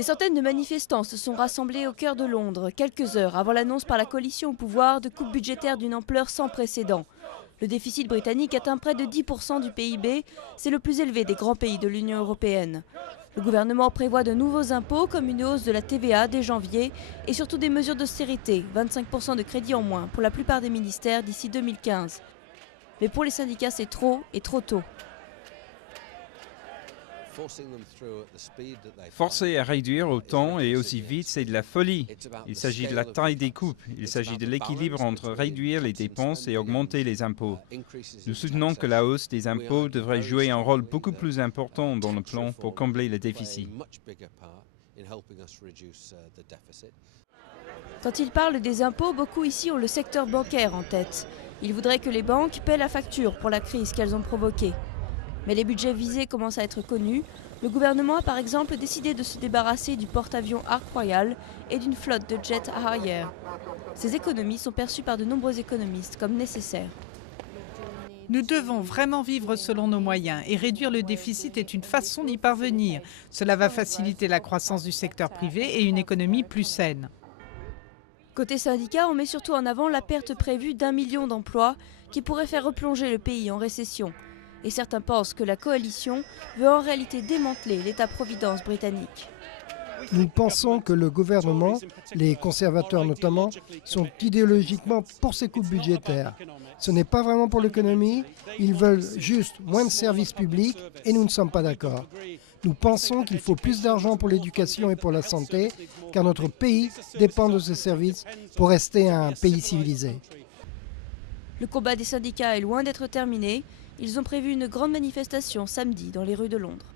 Des centaines de manifestants se sont rassemblés au cœur de Londres, quelques heures avant l'annonce par la coalition au pouvoir de coupes budgétaires d'une ampleur sans précédent. Le déficit britannique atteint près de 10% du PIB, c'est le plus élevé des grands pays de l'Union européenne. Le gouvernement prévoit de nouveaux impôts comme une hausse de la TVA dès janvier et surtout des mesures d'austérité, 25% de crédit en moins pour la plupart des ministères d'ici 2015. Mais pour les syndicats, c'est trop et trop tôt. Forcer à réduire autant et aussi vite, c'est de la folie. Il s'agit de la taille des coupes, il s'agit de l'équilibre entre réduire les dépenses et augmenter les impôts. Nous soutenons que la hausse des impôts devrait jouer un rôle beaucoup plus important dans le plan pour combler le déficit. Quand il parle des impôts, beaucoup ici ont le secteur bancaire en tête. Ils voudraient que les banques paient la facture pour la crise qu'elles ont provoquée. Mais les budgets visés commencent à être connus. Le gouvernement a par exemple décidé de se débarrasser du porte-avions Ark Royal et d'une flotte de jets Harrier. Ces économies sont perçues par de nombreux économistes comme nécessaires. Nous devons vraiment vivre selon nos moyens et réduire le déficit est une façon d'y parvenir. Cela va faciliter la croissance du secteur privé et une économie plus saine. Côté syndicat, on met surtout en avant la perte prévue d'1 million d'emplois qui pourrait faire replonger le pays en récession. Et certains pensent que la coalition veut en réalité démanteler l'État-providence britannique. Nous pensons que le gouvernement, les conservateurs notamment, sont idéologiquement pour ces coupes budgétaires. Ce n'est pas vraiment pour l'économie, ils veulent juste moins de services publics et nous ne sommes pas d'accord. Nous pensons qu'il faut plus d'argent pour l'éducation et pour la santé, car notre pays dépend de ces services pour rester un pays civilisé. Le combat des syndicats est loin d'être terminé. Ils ont prévu une grande manifestation samedi dans les rues de Londres.